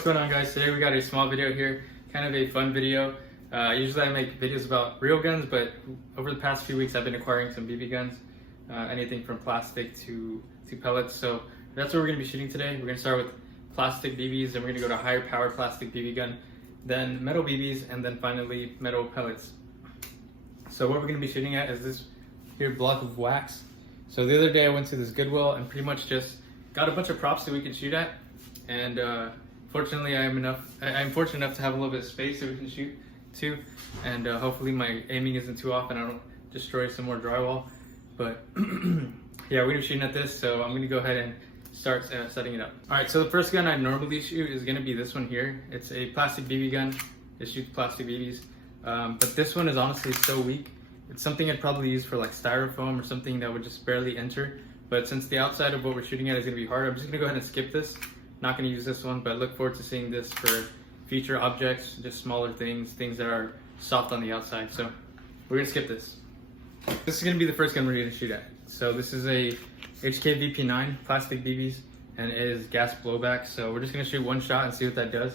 What's going on, guys? Today we got a small video here, kind of a fun video. Usually I make videos about real guns, but over the past few weeks I've been acquiring some BB guns, anything from plastic to pellets. So that's what we're going to be shooting today. We're going to start with plastic BBs, and we're going to go to higher powered plastic BB gun, then metal BBs, and then finally metal pellets. So what we're going to be shooting at is this here block of wax. So the other day I went to this Goodwill and pretty much just got a bunch of props that we can shoot at, and fortunately I'm fortunate enough to have a little bit of space that we can shoot to, and hopefully my aiming isn't too off and I don't destroy some more drywall. But yeah, we're gonna be shooting at this, so I'm gonna go ahead and start setting it up. All right, so the first gun I normally shoot is gonna be this one here. It's a plastic BB gun. It shoots plastic BBs, but this one is honestly so weak. It's something I'd probably use for like styrofoam or something that would just barely enter. But since the outside of what we're shooting at is gonna be hard, I'm just gonna go ahead and skip this. Not going to use this one, but I look forward to seeing this for future objects, just smaller things that are soft on the outside. So we're going to skip this. This is going to be the first gun we're going to shoot at. So this is a HK VP9 plastic BBs, and it is gas blowback. So we're just going to shoot one shot and see what that does.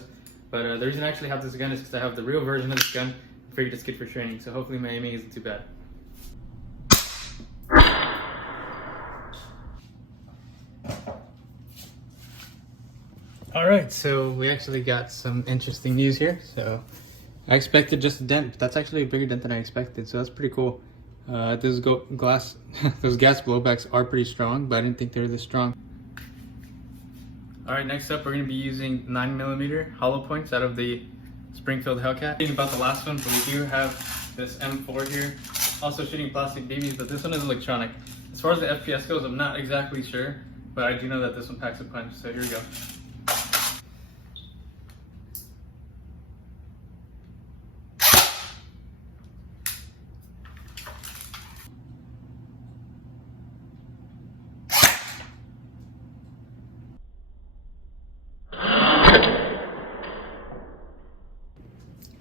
But the reason I actually have this gun is because I have the real version of this gun. I figured it's good for training, so hopefully my aiming isn't too bad. All right, so we actually got some interesting news here. So I expected just a dent, but that's actually a bigger dent than I expected. So that's pretty cool. Those gas blowbacks are pretty strong, but I didn't think they were this strong. All right, next up, we're gonna be using 9mm hollow points out of the Springfield Hellcat. Thinking about the last one, but we do have this M4 here. Also shooting plastic BBs, but this one is electronic. As far as the FPS goes, I'm not exactly sure, but I do know that this one packs a punch. So here we go.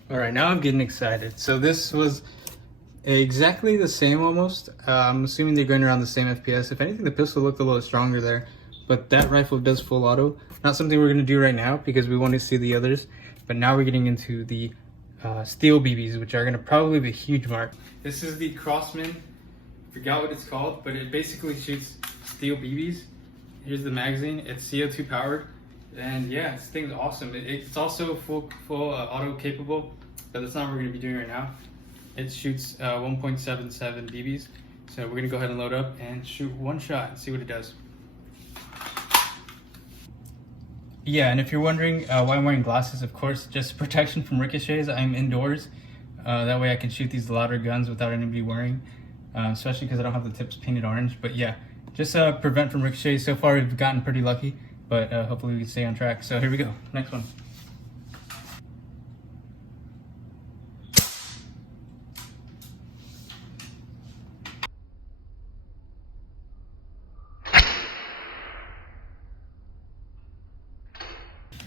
All right, now I'm getting excited. So this was exactly the same almost. I'm assuming they're going around the same FPS. If anything, the pistol looked a little stronger there, but that rifle does full auto. Not something we're gonna do right now because we want to see the others, but now we're getting into the steel BBs, which are gonna probably be a huge mark. This is the Crosman, forgot what it's called, but it basically shoots steel BBs. Here's the magazine, it's CO2 powered. And yeah, this thing's awesome. It's also full auto capable, but that's not what we're gonna be doing right now. It shoots 1.77 BBs. So we're gonna go ahead and load up and shoot one shot and see what it does. Yeah, and if you're wondering why I'm wearing glasses, of course, just protection from ricochets. I'm indoors. That way I can shoot these louder guns without anybody worrying, especially because I don't have the tips painted orange. But yeah, just prevent from ricochets. So far we've gotten pretty lucky, but hopefully we can stay on track. So here we go, next one.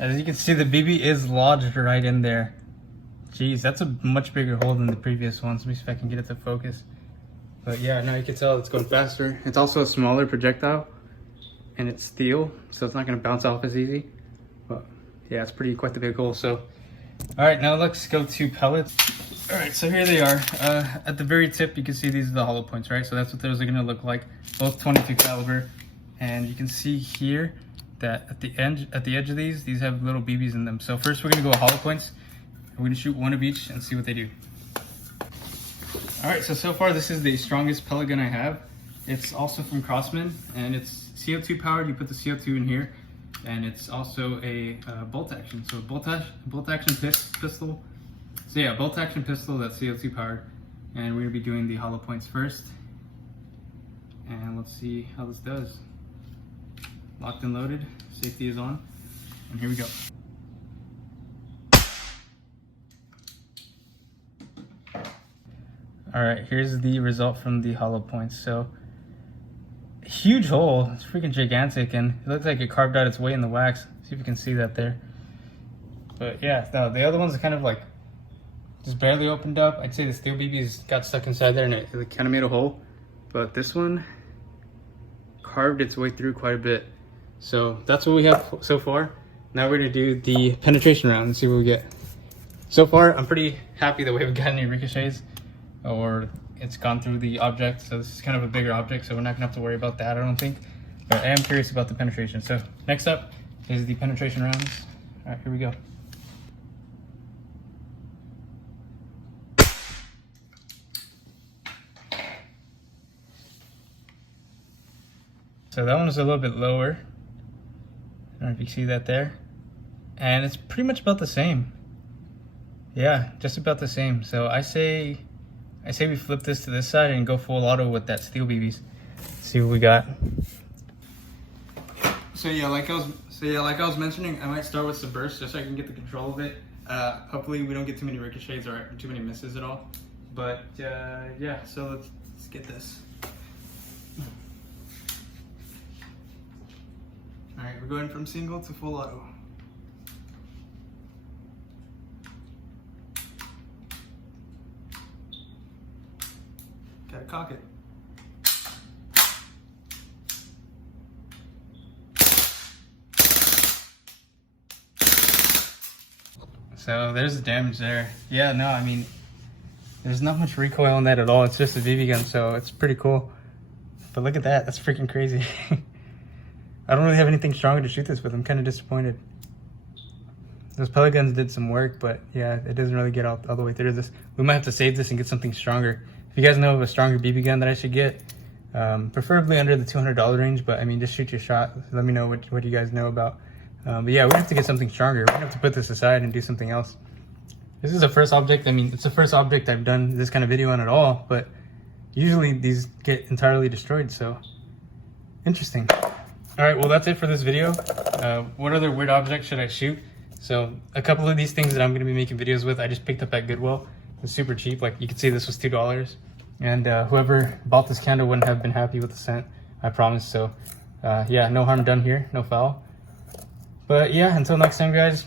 As you can see, the BB is lodged right in there. Jeez, that's a much bigger hole than the previous ones. Let me see if I can get it to focus. But yeah, now you can tell it's going faster. It's also a smaller projectile, and it's steel, so it's not gonna bounce off as easy. But yeah, it's quite the big hole. So, all right, now let's go to pellets. All right, so here they are. At the very tip, you can see these are the hollow points, right? So that's what those are gonna look like, both 22 caliber. And you can see here that at the edge of these have little BBs in them. So first we're gonna go hollow points. We're gonna shoot one of each and see what they do. All right, so far this is the strongest pellet gun I have. It's also from Crosman, and it's CO2 powered. You put the CO2 in here, and it's also a bolt action. So bolt action pistol. So yeah, bolt action pistol that's CO2 powered. And we're gonna be doing the hollow points first. And let's see how this does. Locked and loaded, safety is on, and here we go. All right, here's the result from the hollow points. So huge hole, it's freaking gigantic, and it looks like it carved out its way in the wax. See if you can see that there. But yeah, no, the other ones are kind of like just barely opened up. I'd say the steel BBs got stuck inside there and it kind of made a hole, but this one carved its way through quite a bit. So that's what we have so far. Now we're gonna do the penetration round and see what we get. So far, I'm pretty happy that we haven't gotten any ricochets or it's gone through the object. So this is kind of a bigger object, so we're not gonna have to worry about that, I don't think. But I am curious about the penetration. So next up is the penetration rounds. All right, here we go. So that one is a little bit lower. I don't know if you can see that there. And it's pretty much about the same. Yeah, just about the same. So I say we flip this to this side and go full auto with that steel BBs. See what we got. So yeah, like I was mentioning, I might start with some bursts just so I can get the control of it. Hopefully we don't get too many ricochets or too many misses at all. But yeah, so let's get this. All right, we're going from single to full auto. Gotta cock it. So there's the damage there. Yeah, no, I mean, there's not much recoil on that at all. It's just a BB gun, so it's pretty cool. But look at that, that's freaking crazy. I don't really have anything stronger to shoot this with. I'm kind of disappointed. Those pellet guns did some work, but yeah, it doesn't really get all the way through this. We might have to save this and get something stronger. If you guys know of a stronger BB gun that I should get, preferably under the $200 range, but I mean, just shoot your shot. Let me know what you guys know about. But yeah, we have to get something stronger. We're gonna have to put this aside and do something else. This is the first object. I mean, it's the first object I've done this kind of video on at all, but usually these get entirely destroyed, so interesting. All right, well, that's it for this video. What other weird objects should I shoot? So a couple of these things that I'm gonna be making videos with, I just picked up at Goodwill. It's super cheap. Like you can see, this was $2. And whoever bought this candle wouldn't have been happy with the scent, I promise. So yeah, no harm done here, no foul. But yeah, until next time, guys,